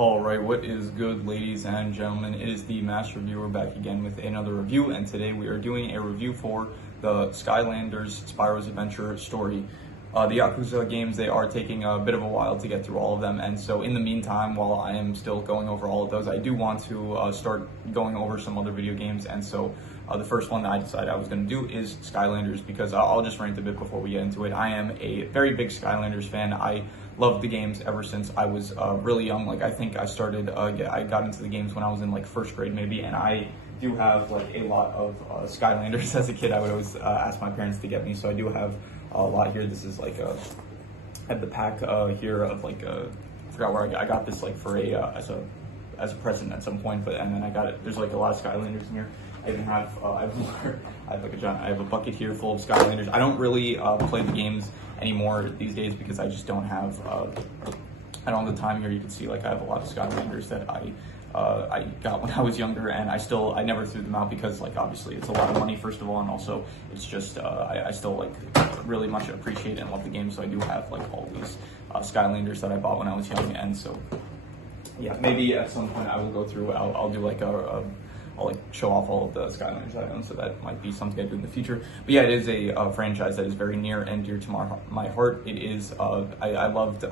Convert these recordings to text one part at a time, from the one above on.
Alright, what is good, ladies and gentlemen? It is the Master Reviewer back again with another review, and today we are doing a review for the Skylanders Spyro's Adventure story. The Yakuza games, they are taking a bit of a while to get through all of them, and so in the meantime, while I am still going over all of those, I do want to start going over some other video games, and so the first one that I decided I was going to do is Skylanders, because I'll just rant a bit before we get into it. I am a very big Skylanders fan. I loved the games ever since I was really young. Like, I think I started, I got into the games when I was in like first grade maybe, and I do have like a lot of Skylanders. As a kid, I would always ask my parents to get me, so I do have a lot here. This is like I have the pack here of like I forgot where I got this, like for a as a present at some point, and then I got it. There's like a lot of Skylanders in here. I even have I have a bucket here full of Skylanders. I don't really play the games anymore these days because I just don't have I don't have the time here. You can see like I have a lot of Skylanders that I got when I was younger, and I never threw them out because, like, obviously it's a lot of money first of all, and also it's just I still like really much appreciate and love the game, so I do have like all these Skylanders that I bought when I was young. And so yeah, maybe at some point I will go through, I'll do like I'll like show off all of the Skylanders I own, so that might be something I do in the future. But yeah, it is a franchise that is very near and dear to my heart. It is I loved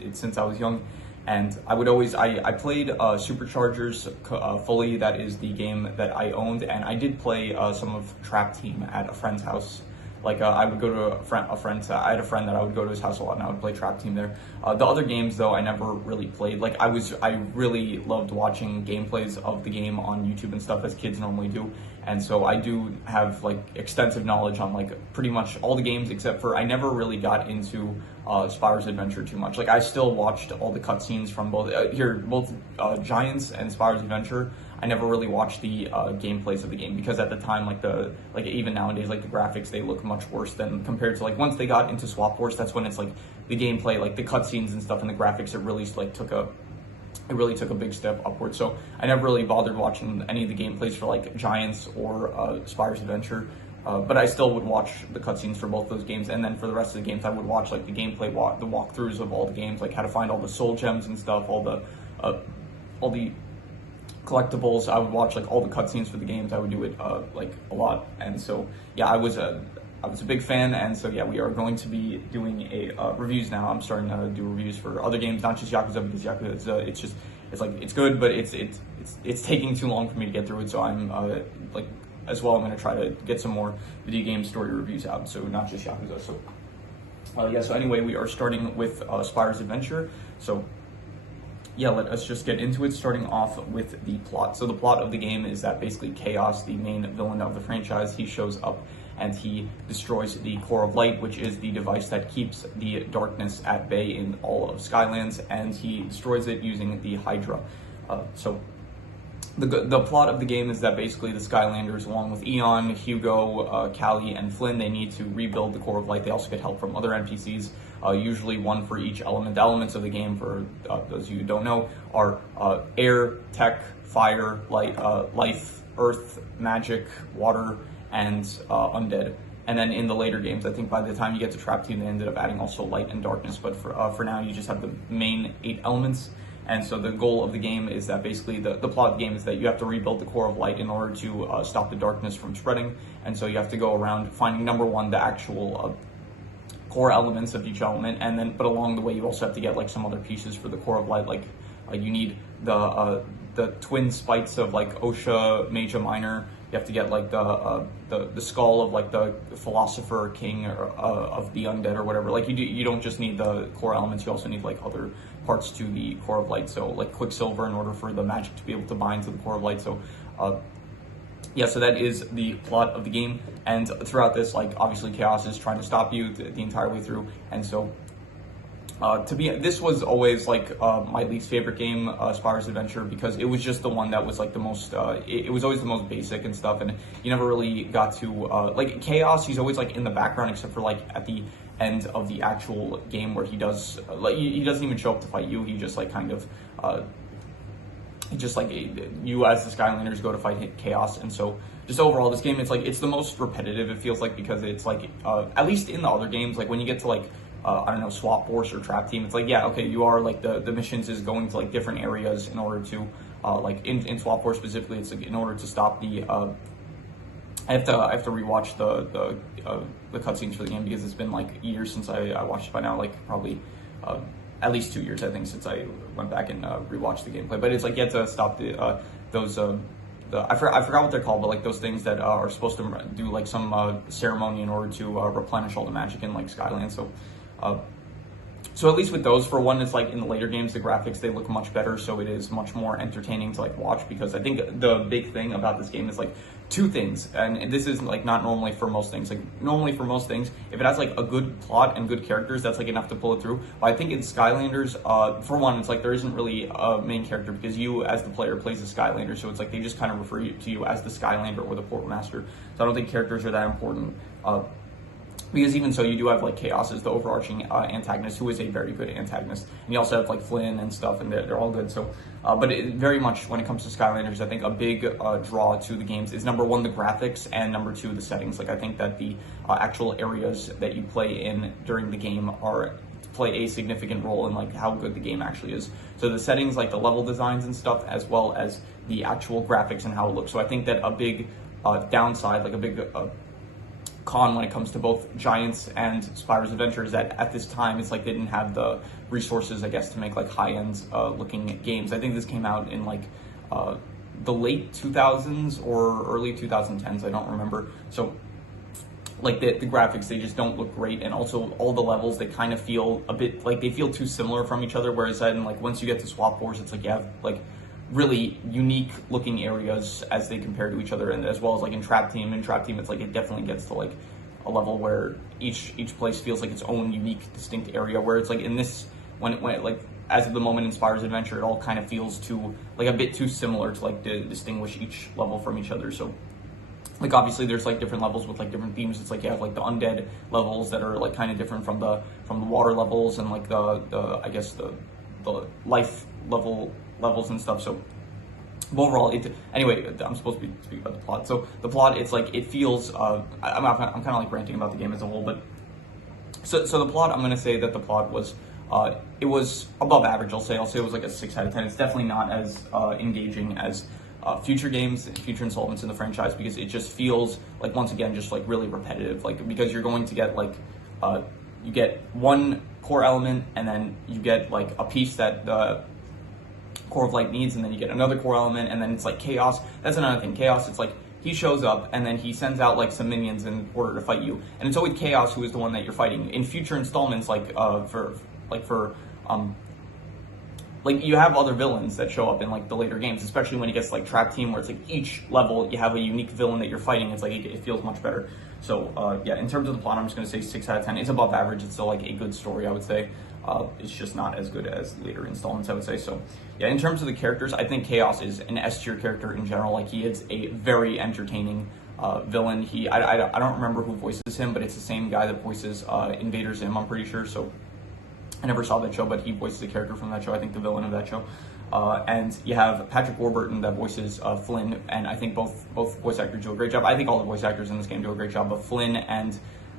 it since I was young, and I would always I played Superchargers fully. That is the game that I owned, and I did play some of Trap Team at a friend's house. Like I would go to I had a friend that I would go to his house a lot, and I would play Trap Team there. The other games, though, I never really played. Like I really loved watching gameplays of the game on YouTube and stuff, as kids normally do. And so I do have like extensive knowledge on like pretty much all the games, except for I never really got into Spyro's Adventure too much. Like I still watched all the cutscenes from both Giants and Spyro's Adventure. I never really watched the gameplays of the game because at the time, like even nowadays, like the graphics, they look much worse than compared to like once they got into Swap Force. That's when it's like the gameplay, like the cutscenes and stuff, and the graphics, it really like took a big step upward. So I never really bothered watching any of the gameplays for like Giants or Spyro's Adventure. But I still would watch the cutscenes for both those games, and then for the rest of the games, I would watch like the gameplay, the walkthroughs of all the games, like how to find all the soul gems and stuff, all the collectibles. I would watch like all the cutscenes for the games. I would do it like a lot, and so yeah, I was a big fan. And so yeah, we are going to be doing a reviews now. I'm starting to do reviews for other games, not just Yakuza, because Yakuza it's good, but it's taking too long for me to get through it. So I'm like, as well, I'm going to try to get some more video game story reviews out, so not just Yakuza. So yeah, so anyway, we are starting with Spyro's Adventure. So yeah, let us just get into it, starting off with the plot. So the plot of the game is that basically Chaos, the main villain of the franchise, he shows up and he destroys the Core of Light, which is the device that keeps the darkness at bay in all of Skylands, and he destroys it using the Hydra. So the plot of the game is that basically the Skylanders, along with Eon, Hugo, Callie, and Flynn, they need to rebuild the Core of Light. They also get help from other NPCs, usually one for each element. The elements of the game, for those of you who don't know, are air, tech, fire, light, life, earth, magic, water, and undead. And then in the later games, I think by the time you get to Trap Team, they ended up adding also light and darkness. But for now, you just have the main 8 elements. And so the goal of the game is that basically the plot of the game is that you have to rebuild the Core of Light in order to stop the darkness from spreading. And so you have to go around finding, number one, the actual core elements of each element, and then but along the way you also have to get like some other pieces for the Core of Light. Like you need the twin spikes of like Osha, Major, Minor. You have to get like the skull of like the philosopher king of the undead or whatever. Like you don't just need the core elements, you also need like other parts to the Core of Light. So like Quicksilver in order for the magic to be able to bind to the Core of Light. So yeah, so that is the plot of the game. And throughout this, like obviously Chaos is trying to stop you the entire way through. And so this was always like my least favorite game, Spyro's Adventure, because it was just the one that was like the most, it was always the most basic and stuff, and you never really got to, like Chaos, he's always like in the background, except for like at the end of the actual game where he does, like he doesn't even show up to fight you, he just like kind of, just like you as the Skylanders go to fight Chaos. And so just overall this game, it's the most repetitive, it feels like, because it's like at least in the other games, like when you get to like I don't know, swap force or trap team. It's like, yeah, okay, you are like the missions is going to like different areas in order to like in swap force specifically, it's like in order to stop the I have to rewatch the cutscenes for the game because it's been like years since I watched it by now, like probably at least 2 years I think since I went back and rewatched the gameplay. But it's like you have to stop the those I forgot what they're called, but like those things that are supposed to do like some ceremony in order to replenish all the magic in like Skyland. So at least with those, for one, it's like in the later games, the graphics, they look much better, so it is much more entertaining to like watch, because I think the big thing about this game is like two things, and this is like not normally for most things. Like normally for most things, if it has like a good plot and good characters, that's like enough to pull it through. But I think in Skylanders, for one, it's like there isn't really a main character, because you as the player plays the Skylander, so it's like they just kind of refer to you as the Skylander or the Port Master. So I don't think characters are that important. Because even so, you do have like Chaos as the overarching antagonist, who is a very good antagonist, and you also have like Flynn and stuff, and they're all good. So, but very much when it comes to Skylanders, I think a big draw to the games is number one, the graphics, and number two, the settings. Like I think that the actual areas that you play in during the game play a significant role in like how good the game actually is. So the settings, like the level designs and stuff, as well as the actual graphics and how it looks. So I think that a big downside, like a big con when it comes to both Giants and Spyro's Adventure is that at this time it's like they didn't have the resources, I guess, to make like high-end looking games. I think this came out in like the late 2000s or early 2010s, I don't remember. So like the graphics, they just don't look great, and also all the levels, they kind of feel a bit like they feel too similar from each other, whereas then like once you get to Swap Force, it's like you have like really unique looking areas as they compare to each other, and as well as like in Trap Team it's like it definitely gets to like a level where each place feels like its own unique distinct area, where it's like in this when it like as of the moment in Spyro's Adventure, it all kind of feels too like a bit too similar to like to distinguish each level from each other. So like obviously there's like different levels with like different themes. It's like you have like the undead levels that are like kind of different from the water levels, and like the I guess the life levels and stuff. So overall, anyway, I'm supposed to be speaking about the plot. So the plot, it's like it feels I'm kind of like ranting about the game as a whole, but so the plot, I'm gonna say that the plot was it was above average. I'll say it was like a 6 out of 10. It's definitely not as engaging as future games, future installments in the franchise, because it just feels like, once again, just like really repetitive. Like because you're going to get like you get one core element, and then you get like a piece that the Core of Light needs, and then you get another core element, and then it's like Chaos. That's another thing. Chaos, it's like he shows up and then he sends out like some minions in order to fight you, and it's always Chaos who is the one that you're fighting. In future installments, like you have other villains that show up in like the later games, especially when it gets to, like Trap Team, where it's like each level you have a unique villain that you're fighting. It's like it feels much better. So yeah, in terms of the plot, I'm just gonna say 6 out of 10. It's above average. It's still like a good story, I would say. It's just not as good as later installments, I would say. So yeah, in terms of the characters, I think Chaos is an S tier character in general. Like he is a very entertaining villain. I don't remember who voices him, but it's the same guy that voices Invader Zim, I'm pretty sure. So I never saw that show, but he voices a character from that show, I think the villain of that show. And you have Patrick Warburton that voices Flynn, and I think both voice actors do a great job. I think all the voice actors in this game do a great job, but Flynn,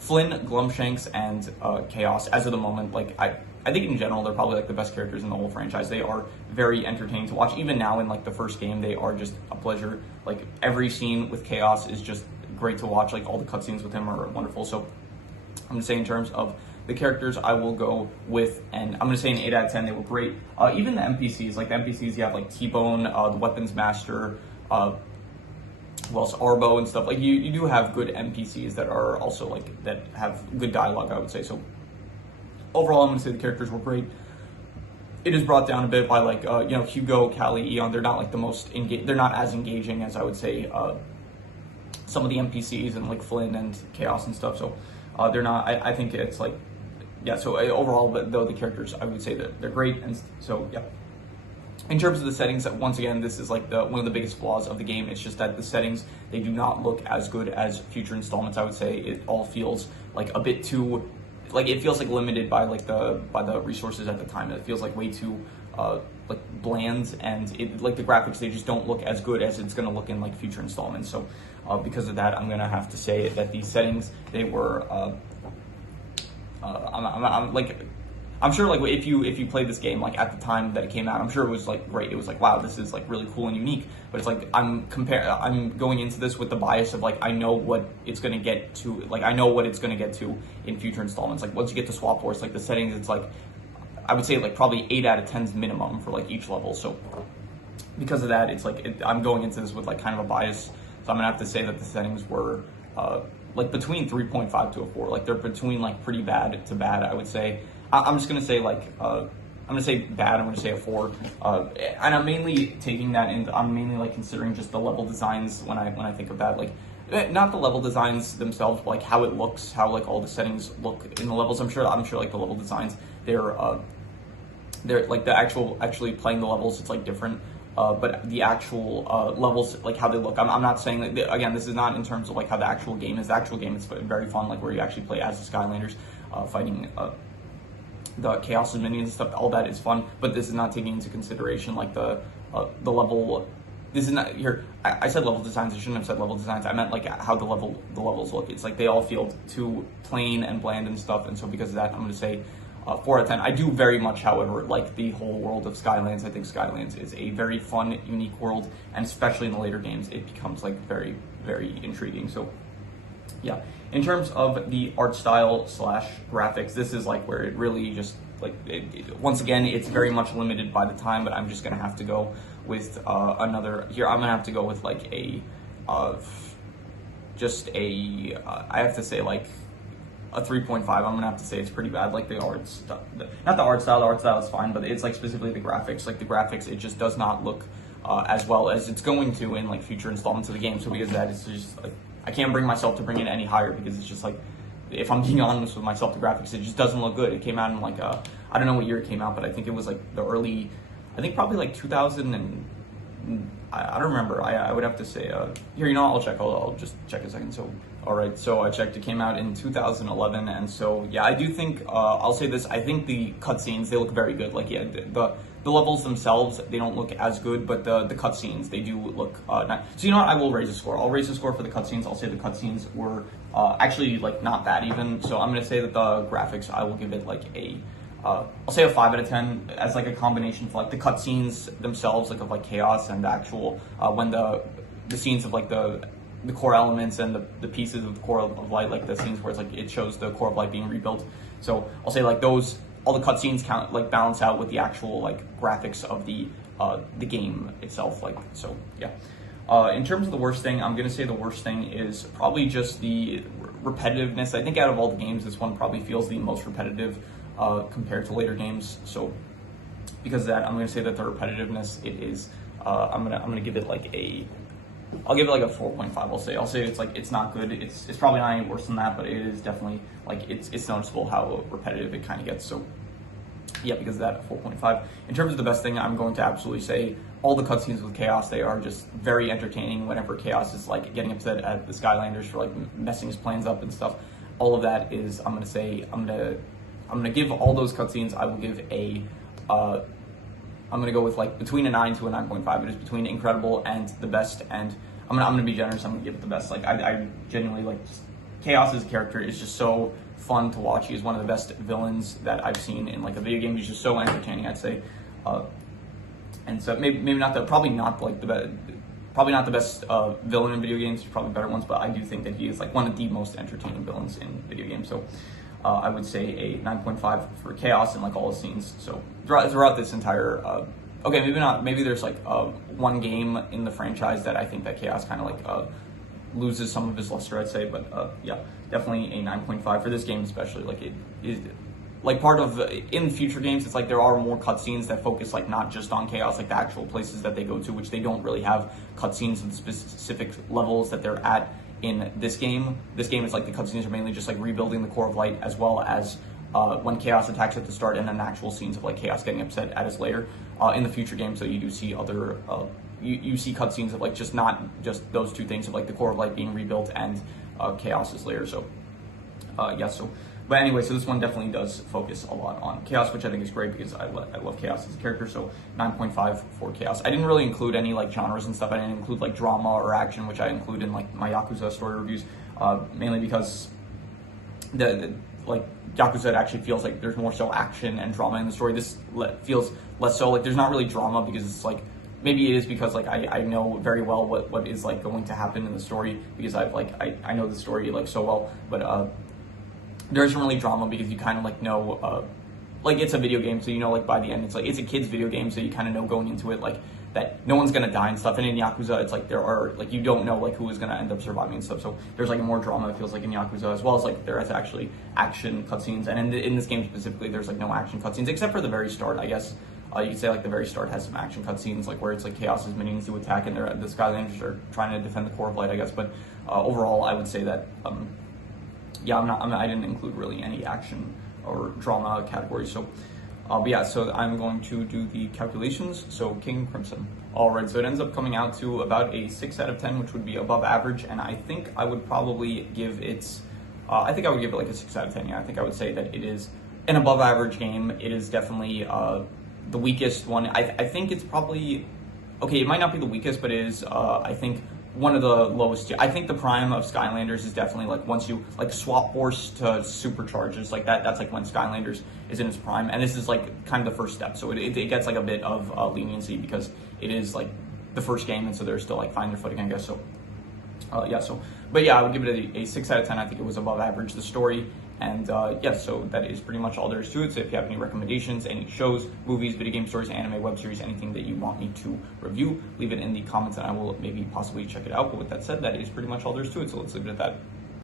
Glumshanks, and Chaos, as of the moment, like I think in general, they're probably like the best characters in the whole franchise. They are very entertaining to watch. Even now in like the first game, they are just a pleasure. Like every scene with Chaos is just great to watch. Like all the cutscenes with him are wonderful. So I'm gonna say in terms of the characters, I will go with, and I'm gonna say an 8 out of 10. They were great. Even the NPCs, you have like T-Bone, the Weapons Master, well, it's Arbo and stuff. Like you do have good NPCs that are also like that have good dialogue, I would say. So overall, I'm going to say the characters were great. It is brought down a bit by like Hugo, Callie, Eon. They're not like the most they're not as engaging as I would say some of the NPCs and like Flynn and Chaos and stuff. So they're not. I think it's like yeah. So overall, though the characters, I would say that they're great. And so yeah. In terms of the settings, once again, this is like one of the biggest flaws of the game. It's just that the settings, they do not look as good as future installments. I would say it all feels like a bit too, like it feels like limited by like by the resources at the time. It feels like way too like bland, and it like the graphics, they just don't look as good as it's going to look in like future installments. So because of that, I'm going to have to say that these settings, they were I'm like, I'm sure like if you played this game like at the time that it came out, I'm sure it was like great. It was like, wow, this is like really cool and unique. But it's like I'm going into this with the bias of like I know what it's gonna get to. Like I know what it's gonna get to in future installments. Like once you get to Swap Force, like the settings, it's like I would say like probably 8 out of 10's minimum for like each level. So because of that, it's like I'm going into this with like kind of a bias. So I'm gonna have to say that the settings were like between 3.5 to a 4. Like they're between like pretty bad to bad, I would say. I'm just gonna say like I'm gonna say bad. I'm gonna say a 4, and I'm mainly taking that in. I'm mainly like considering just the level designs when I think of that. Like not the level designs themselves, but like how it looks, how like all the settings look in the levels. I'm sure like the level designs they're like the actually playing the levels. It's like different. But the actual levels, like how they look, I'm not saying that, again, this is not in terms of like how the actual game is. The actual game is very fun, like where you actually play as the Skylanders, fighting the Chaos and minions and stuff. All that is fun, but this is not taking into consideration like the level. This is not here. I said level designs. I shouldn't have said level designs. I meant like how the levels look. It's like they all feel too plain and bland and stuff. And so because of that, I'm going to say 4 out of 10. I do very much, however, like the whole world of Skylands. I think Skylands is a very fun, unique world, and especially in the later games, it becomes like very, very intriguing. So, yeah. In terms of the art style / graphics, this is like where it really just like once again, it's very much limited by the time. But I'm just gonna have to go with another. Here, I'm gonna have to go with like a just a. I have to say like a 3.5. I'm gonna have to say it's pretty bad. Like the art stuff, not the art style. The art style is fine, but it's like specifically the graphics. Like the graphics, it just does not look as well as it's going to in like future installments of the game. So because of that, it's just like I can't bring myself to bring it any higher because it's just like, if I'm being honest with myself, the graphics, it just doesn't look good. It came out in like I don't know what year it came out, but I think it was like the early, I think probably like 2000 and I don't remember. I would have to say here, you know, I'll check. I'll just check a second. So all right, so I checked. It came out in 2011, and so yeah, I do think I'll say this. I think the cutscenes, they look very good. Like yeah, the levels themselves, they don't look as good, but the cutscenes, they do look nice. So you know what? I will raise a score. I'll raise a score for the cutscenes. I'll say the cutscenes were actually like not bad even. So I'm gonna say that the graphics, I will give it like a I'll say a 5 out of 10 as like a combination for like the cutscenes themselves, like of like chaos and the actual when the scenes of like the core elements and the pieces of the core of light, like the scenes where it's like it shows the core of light being rebuilt. So I'll say like those, all the cutscenes count like balance out with the actual like graphics of the game itself. Like so, yeah. In terms of the worst thing, I'm gonna say the worst thing is probably just the repetitiveness. I think out of all the games, this one probably feels the most repetitive compared to later games. So because of that, I'm gonna say that the repetitiveness, it is. I'm gonna give it like a. I'll give it like a 4.5. I'll say it's like it's not good. It's probably not any worse than that, but it is definitely like it's noticeable how repetitive it kind of gets. So yeah, because of that, 4.5. In terms of the best thing, I'm going to absolutely say all the cutscenes with Chaos, they are just very entertaining. Whenever Chaos is like getting upset at the Skylanders for like messing his plans up and stuff, all of that is I'm gonna give all those cutscenes. I will give a I'm gonna go with like between a 9 to a 9.5. It is between incredible and the best, and I'm gonna be generous. I'm gonna give it the best. Like I genuinely like just, Chaos's character is just so fun to watch. He is one of the best villains that I've seen in like a video game. He's just so entertaining, I'd say. And so maybe not the probably not like the best. Probably not the best villain in video games. There's probably better ones, but I do think that he is like one of the most entertaining villains in video games. So I would say a 9.5 for Chaos and like all the scenes. So throughout this entire, okay, maybe not. Maybe there's like one game in the franchise that I think that Chaos kind of like loses some of his luster, I'd say. But yeah, definitely a 9.5 for this game, especially. Like it is. Like part of in future games, it's like there are more cutscenes that focus like not just on Chaos, like the actual places that they go to, which they don't really have cutscenes of the specific levels that they're at in this game. This game is like the cutscenes are mainly just like rebuilding the core of light, as well as when Chaos attacks at the start, and then actual scenes of like Chaos getting upset at his lair. In the future games, so you do see other you see cutscenes of like just not just those two things of like the core of light being rebuilt and Chaos's lair. So yeah, so. But anyway, so this one definitely does focus a lot on Chaos, which I think is great because I love Chaos as a character. So 9.5 for Chaos. I didn't really include any like genres and stuff. I didn't include like drama or action, which I include in like my Yakuza story reviews, mainly because like Yakuza, it actually feels like there's more so action and drama in the story. This feels less so. Like there's not really drama because it's like, maybe it is because like I know very well what is like going to happen in the story because I know the story like so well, but there isn't really drama because you kind of like know like it's a video game, so you know like by the end it's like it's a kid's video game, so you kind of know going into it like that no one's gonna die and stuff. And in Yakuza, it's like there are like you don't know like who is gonna end up surviving and stuff. So there's like more drama, it feels like, in Yakuza, as well as like there is actually action cutscenes. And in this game specifically, there's like no action cutscenes except for the very start, I guess. You could say like the very start has some action cutscenes, like where it's like Chaos's minions to attack and the Skylanders are trying to defend the core of light, I guess. But overall, I would say that yeah, I didn't include really any action or drama categories. So. But yeah, so I'm going to do the calculations. So King Crimson. All right, so it ends up coming out to about a 6 out of 10, which would be above average. And I think I would probably give it, I think I would give it like a 6 out of 10. Yeah, I think I would say that it is an above average game. It is definitely the weakest one. I think it's probably, okay, it might not be the weakest, but it is, I think, one of the lowest. I think the prime of Skylanders is definitely like once you like swap force to supercharges like that. That's like when Skylanders is in its prime, and this is like kind of the first step. So it gets like a bit of leniency because it is like the first game, and so they're still like finding their footing, I guess. So yeah. So but yeah, I would give it a 6 out of 10. I think it was above average. The story. And yeah, so that is pretty much all there is to it. So if you have any recommendations, any shows, movies, video game stories, anime, web series, anything that you want me to review, leave it in the comments and I will maybe possibly check it out. But with that said, that is pretty much all there is to it. So let's leave it at that.